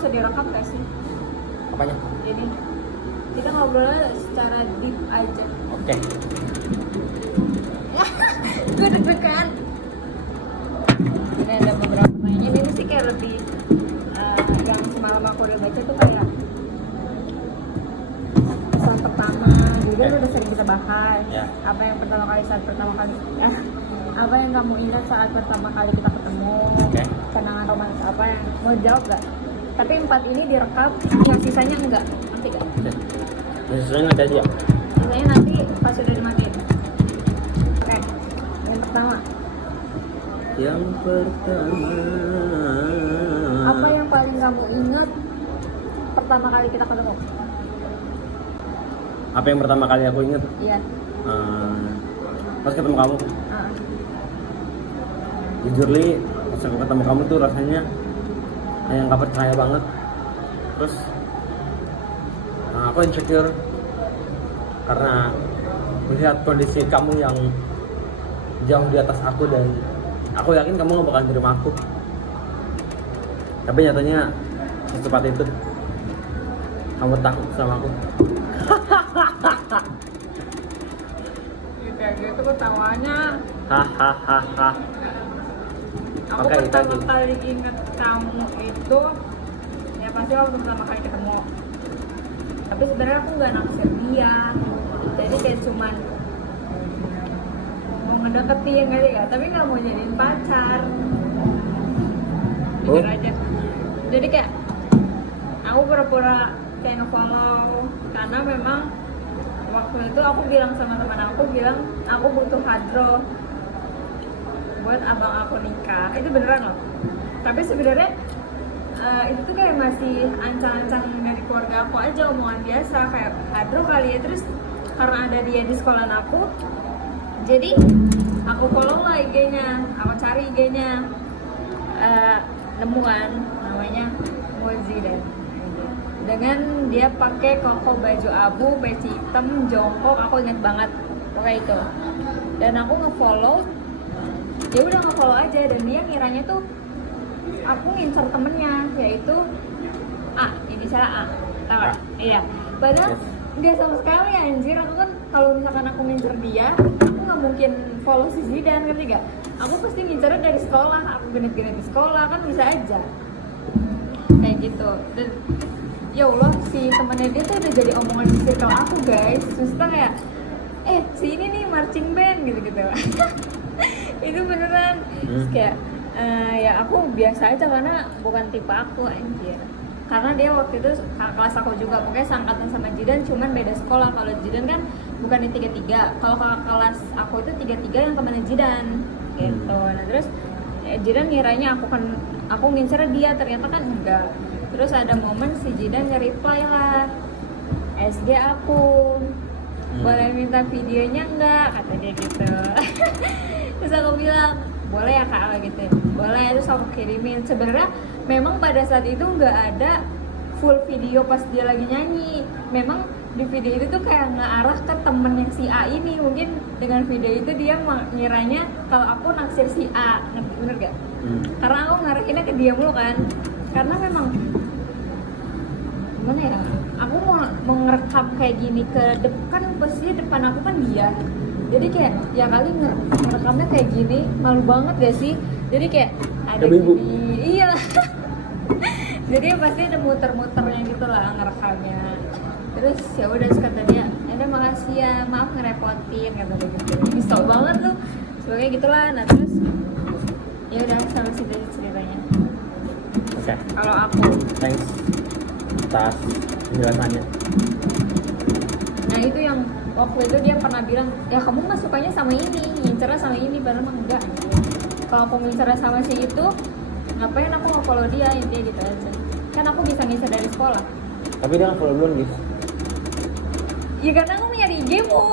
usah direkam gak sih? Apanya? Jadi kita ngobrolnya secara deep aja. Oke. Gue deg-degan. Ini ada beberapa pertanyaan. Ini sih kayak lebih yang semalam aku udah baca tuh kayak pesan pertama. Juga udah sering kita bahas. Ya. Apa yang apa yang kamu ingat saat pertama kali kita ketemu? Oke. Kenangan romantis apa yang mau jawab gak? Tapi 4 ini direkam, yang sisanya enggak. Nanti gak? Oke. Sesuai nanti aja. Sisanya nanti pas udah dimatiin. Oke. Yang pertama. Yang pertama. Apa yang paling kamu ingat pertama kali kita ketemu? Apa yang pertama kali aku ingat? Iya. Pas ketemu kamu. Ah. Jujur li, pas aku ketemu kamu tuh rasanya yang gak percaya banget. Terus aku insecure karena melihat kondisi kamu yang jauh di atas aku, dan aku yakin kamu gak bakal nerima aku. Tapi nyatanya secepat itu kamu takut sama aku. Kayak gitu ketawanya. Hahaha. Aku Oke, pertama lanjut. kali inget kamu itu ya pasti waktu pertama kali ketemu. Tapi sebenarnya aku nggak naksir dia. Jadi kayak cuman mau ngedeketin kali ya, tapi nggak mau jadiin pacar. Jujur aja. Jadi kayak aku pura-pura kayak nge-follow karena memang waktu itu aku bilang sama teman aku aku butuh hadroh buat abang aku nikah. Itu beneran loh. Tapi sebenarnya itu tuh kayak masih ancang-ancang dari keluarga aku aja, omongan biasa kayak hadroh kali ya. Terus karena ada dia di sekolahan aku, jadi aku follow lah IG-nya, aku cari IG-nya, nemu kan namanya Mozi, dan dengan dia pakai koko baju abu, peci hitam, jongkok, aku inget banget pokoknya itu. Dan aku nge-follow, dia udah nge-follow aja, dan dia ngiranya tuh aku ngincer temennya, yaitu A, inisial A, tau gak? Iya, padahal nggak sama sekali anjir. Aku kan kalau misalkan aku ngincer dia, aku nggak mungkin follow si Zidan, ngerti gak? Aku pasti ngincernya dari sekolah, aku genit-genit di sekolah, kan bisa aja kayak gitu. Dan ya Allah, si temennya dia tuh udah jadi omongan di circle aku guys. Maksudnya kayak si ini nih marching band gitu-gitu. Itu beneran. Terus kayak ya aku biasa aja karena bukan tipe aku anjir. Karena dia waktu itu kakak kelas aku juga, pokoknya seangkatan sama Jidan, cuman beda sekolah. Kalau Jidan kan bukan di 3-3, kalau kakak kelas aku itu 3-3 yang temannya Jidan gitu. Nah terus Jidan ngiranya aku ngincer dia, ternyata kan enggak. Terus ada momen si Jidan nge-reply lah, SG aku, boleh minta videonya enggak? Kata dia gitu. Terus aku bilang, boleh ya kak, gitu. Boleh, terus aku kirimin. Sebenarnya memang pada saat itu nggak ada full video pas dia lagi nyanyi. Memang di video itu tuh kayak ngearah ke temennya si A ini. Mungkin dengan video itu dia ngiranya kalau aku naksir si A, bener gak? Karena aku ngarahinnya ke dia mulu kan. Karena memang gimana ya, aku mau ngerekam kayak gini ke depan, pastinya depan aku kan dia. Jadi kayak ya kali ngerekamnya kayak gini, malu banget gak sih? Jadi kayak ada gini, iya. Jadi pasti ada muter-muternya gitu lah ngerekamnya. Terus ya udah, kata dia, makasih ya, maaf ngerepotin, kata dia gitu. Nyesel banget lu, sebagai gitulah. Nah terus ya udah sampai situ ceritanya. Oke. Kalau aku, Thanks atas penjelasannya. nah itu yang waktu itu dia pernah bilang, ya kamu mah sukanya sama ini, ngincernya sama ini, padahal mah enggak. Kalau aku ngincernya sama si itu, ngapain aku nge-follow dia, intinya gitu aja. Kan aku bisa ngincer dari sekolah. Tapi dia nge-follow duluan guys. Ya karena aku nyari IG-mu.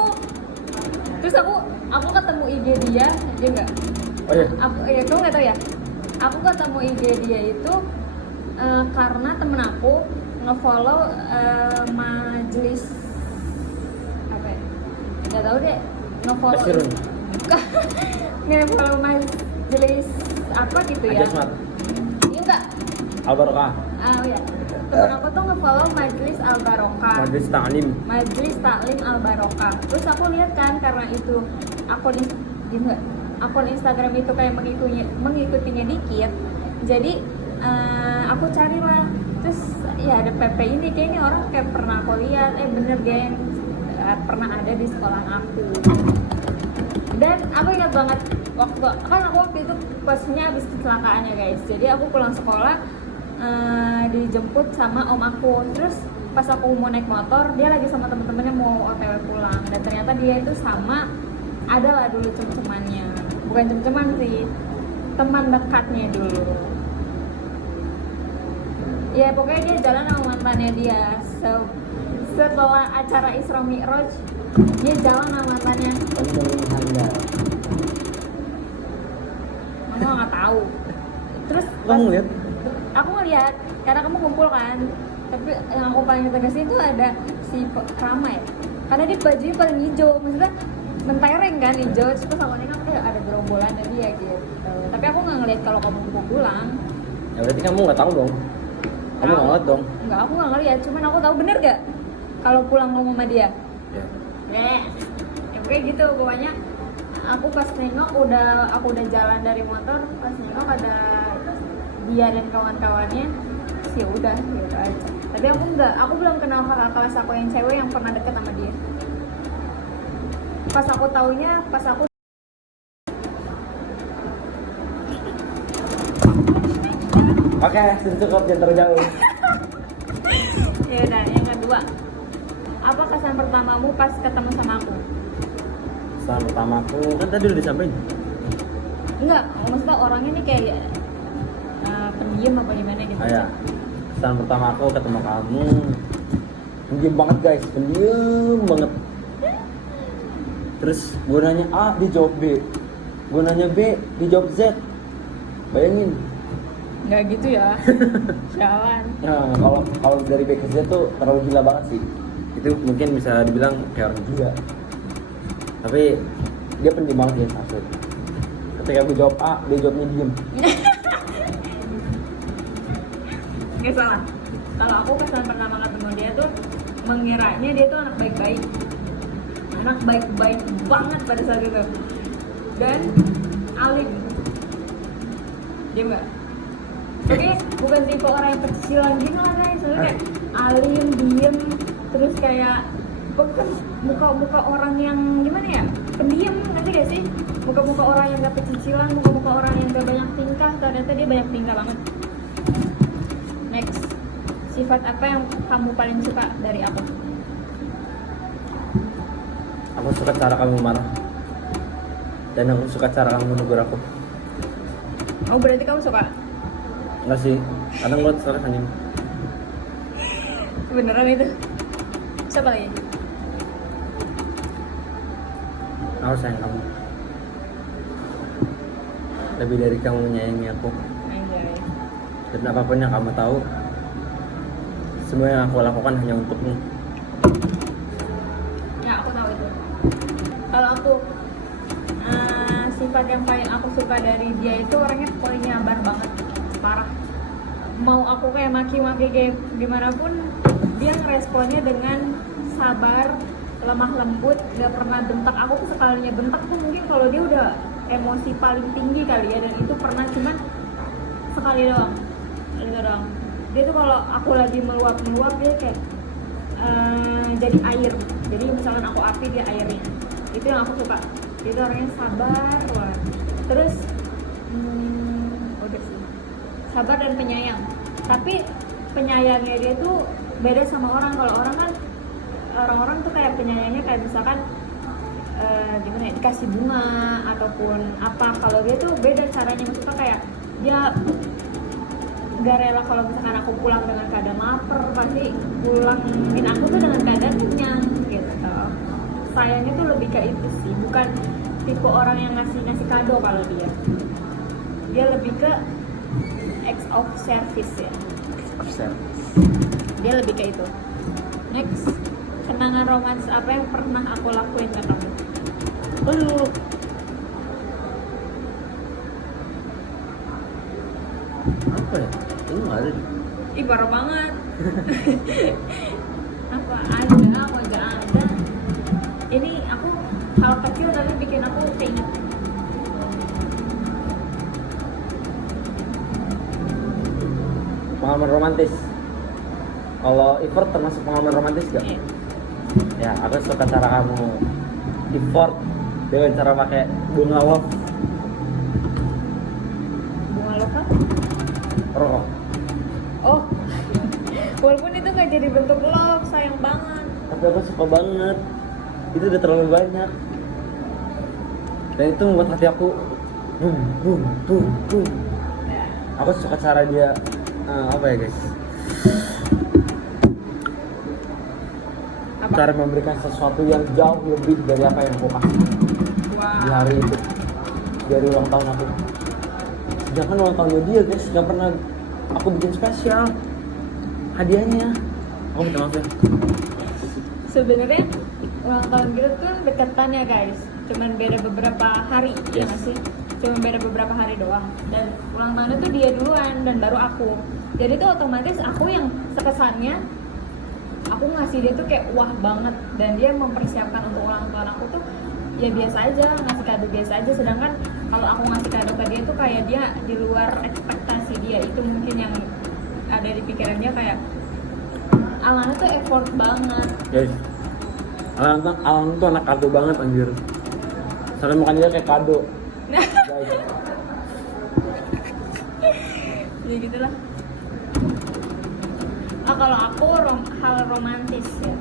Terus aku ketemu IG dia enggak. Oh iya? Kamu nggak tahu ya? Aku ketemu IG dia itu karena temen aku nge-follow majelis apa ya? Nggak tahu deh. Nge-follow. Asirun. Nge-follow majelis apa gitu ya? Ajasmat. Iya enggak? Al-Barokah. Ah ya. temen aku tuh nge-follow Majelis Al Barokah. Majelis Taklim. Majelis Taklim Al Barokah. Terus aku lihat kan karena itu akun Instagram itu kayak mengikutinya dikit. Jadi aku carilah. Terus ya ada PP ini kayaknya orang kayak pernah aku lihat. Bener geng, pernah ada di sekolah aku. Dan aku ingat banget waktu itu posnya habis kecelakaan ya guys. Jadi aku pulang sekolah dijemput sama om aku. Terus pas aku mau naik motor, dia lagi sama temen-temennya mau OTW pulang. Dan ternyata dia itu sama adalah dulu cem-cemannya. Bukan cem-ceman sih, teman dekatnya dulu. Ya pokoknya dia jalan sama mantannya dia. Setelah acara Isra Mi'raj, dia jalan sama mantannya. Mama nggak tahu. Terus Kamu lihat? Aku ngeliat karena kamu kumpul kan. Tapi yang aku paling tegasin itu ada si Rama ya. Karena dia bajunya paling hijau, maksudnya mentereng kan hijau. Terus aku nengok ada gerombolan dari dia gitu. Tapi aku nggak ngeliat kalau kamu mau pulang. Ya berarti kamu nggak tahu dong. Kamu nggak ngeliat dong. Enggak, aku nggak ngeliat. Cuman aku tahu bener gak kalau pulang ngomong sama dia. Ya. Ya kayak gitu pokoknya. Aku pas nengok aku udah jalan dari motor, pas nengok ada dia dan kawan-kawannya, sih udah gitu aja. Tapi aku belum kenal kakak kelas aku yang cewek yang pernah deket sama dia. Pas aku taunya, pas aku Oke, cukup jangan terjauh. ya udah, yang kedua, apa kesan pertamamu pas ketemu sama aku? Kesan pertamaku kan tadi udah disampaikan. Enggak, maksudnya orangnya nih kayak pendiam apa gimana gitu. Ya. Kesan pertama aku ketemu kamu pendiam banget guys, pendiam banget. Terus gue nanya A, dia jawab B. Gue nanya B, dia jawab Z. Bayangin. Nggak gitu ya. Jalan. Nah, kalau dari B ke Z tuh terlalu gila banget sih. Itu mungkin bisa dibilang kayak orang gila. Tapi dia pendiam banget ya, asli. Ketika gue jawab A, dia jawabnya diem. Nggak salah. Kalau aku kesan pertama ketemu dia tuh mengiranya dia tuh anak baik-baik. Anak baik-baik banget pada saat itu. Dan alim. Dia enggak. Oke, bukan tipe orang yang pecicilan gitu lah guys. Soalnya kayak alim, diem, terus kayak bukan muka-muka orang yang gimana ya? Pendiam, ngerti gak sih? Muka-muka orang yang gak pecicilan, muka-muka orang yang gak banyak tingkah. Ternyata dia banyak tingkah banget. Next, sifat apa yang kamu paling suka dari aku? Aku suka cara kamu marah. Dan aku suka cara kamu menegur aku. Oh berarti kamu suka? Enggak sih, kadang gue stres anjing. Beneran itu? Siapa lagi? Aku sayang kamu. Lebih dari kamu menyayangi aku. Anjay. Dan apapun yang kamu tahu, semua yang aku lakukan hanya untukmu. Ya aku tahu itu. Kalau aku sifat yang paling aku suka dari dia itu orangnya paling nyabar banget, parah. Mau aku kayak maki-maki kayak gimana pun, dia ngeresponnya dengan sabar, lemah lembut, nggak pernah bentak. Aku tuh sekalinya bentak tuh mungkin kalau dia udah emosi paling tinggi kali ya, dan itu pernah cuman sekali doang. Dia tuh kalau aku lagi meluap dia kayak jadi air. Jadi misalkan aku api, dia airnya. Itu yang aku suka. Dia tuh orangnya sabar banget. Terus udah sih, sabar dan penyayang. Tapi penyayangnya dia tuh beda sama orang. Kalau orang kan, orang-orang tuh kayak penyayangnya kayak misalkan gimana ya, dikasih bunga ataupun apa. Kalau dia tuh beda caranya, maksudnya kayak dia gak rela kalau misalkan aku pulang dengan keadaan lapar, pasti pulangin aku tuh dengan keadaan kenyang gitu. Sayangnya tuh lebih ke itu sih, bukan tipe orang yang ngasih kado. Kalau dia lebih ke acts of service ya. Dia lebih ke itu. Next, kenangan romans apa yang pernah aku lakuin ke kamu? Aduh. Apa ya? Ini nggak ada. Ih parah banget. Apa ada, apa gak ada. Ini aku hal kecil tapi bikin aku keinget. Pengalaman romantis. Kalau effort termasuk pengalaman romantis gak? Iya. Ya, aku suka cara kamu effort dengan cara pakai bunga love Bunga lokal? rokok. Oh, walaupun itu nggak jadi bentuk love, sayang banget. Tapi aku suka banget. Itu udah terlalu banyak. Dan itu membuat hati aku boom boom boom boom. Ya. Aku suka cara dia apa ya guys? Apa? Cara memberikan sesuatu yang jauh lebih dari apa yang aku kasih di hari itu, dari ulang tahun aku. Sedangkan ulang tahunnya dia guys, gak pernah aku bikin spesial hadiahnya. Aku minta maaf ya. Sebenarnya ulang tahun kita tuh deketan ya guys, cuman beda beberapa hari ya Yes. nggak sih, cuman beda beberapa hari doang. Dan ulang tahunnya tuh dia duluan dan baru aku. Jadi tuh otomatis aku yang sekesannya aku ngasih dia tuh kayak wah banget, dan dia mempersiapkan untuk ulang tahun aku tuh ya biasa aja, ngasih kado biasa aja. Sedangkan kalau aku ngasih kado ke dia tuh kayak dia di luar ekspektasi dia, itu mungkin yang ada di pikiran dia kayak Alana tuh effort banget. Guys, Alan tuh anak kado banget anjir. Sampai makan dia kayak kado. Guys, Ya gitulah. Kalau aku hal romantis ya,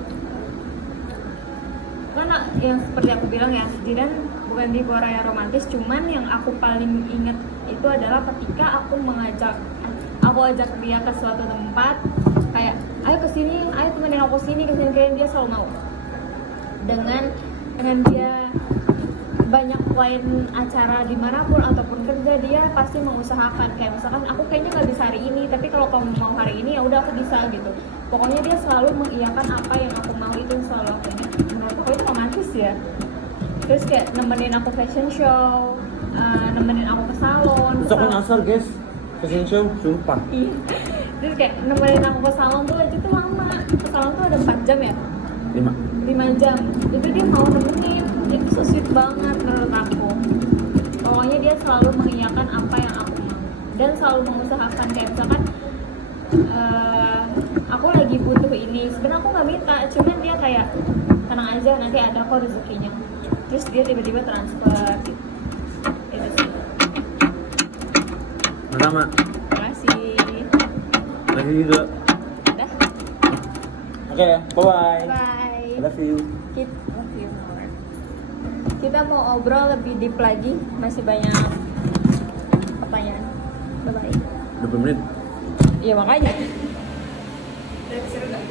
karena yang seperti aku bilang ya, Jidan bukan di orang yang romantis, cuman yang aku paling inget itu adalah ketika aku ajak dia ke suatu tempat, kayak ayo kesini, ayo temenin aku kesini, dia selalu mau. Dengan dia banyak lain acara dimanapun ataupun kerja, dia pasti mengusahakan. Kayak misalkan aku kayaknya nggak bisa hari ini, tapi kalau kamu mau hari ini ya udah aku bisa gitu. Pokoknya dia selalu mengiyakan apa yang aku mau, itu yang selalu aku ingat. Menurut aku itu romantis ya. Terus kayak nemenin aku fashion show, nemenin aku ke salon. itu kan asal guys. Fashion show, sumpah. Iya. Terus kayak nemenin aku ke salon tuh aja tuh lama. Ke salon tuh ada 4 jam ya. 5 jam itu dia mau nemenin. Itu so sweet banget menurut aku. Pokoknya dia selalu mengiyakan apa yang aku mau dan selalu mengusahakan. Kayak misalkan aku lagi butuh ini, sebenarnya aku nggak minta, cuman dia kayak tenang aja, nanti ada kok rezekinya. Terus dia tiba-tiba transfer gitu. Itu sih. Pertama, Terima kasih. lagi juga. Udah. Oke, bye-bye. Bye. I love you. Love you more. Kita mau obrol lebih deep lagi, masih banyak pertanyaan. Bye bye. 20 menit. Iya makanya. Udah seru gak?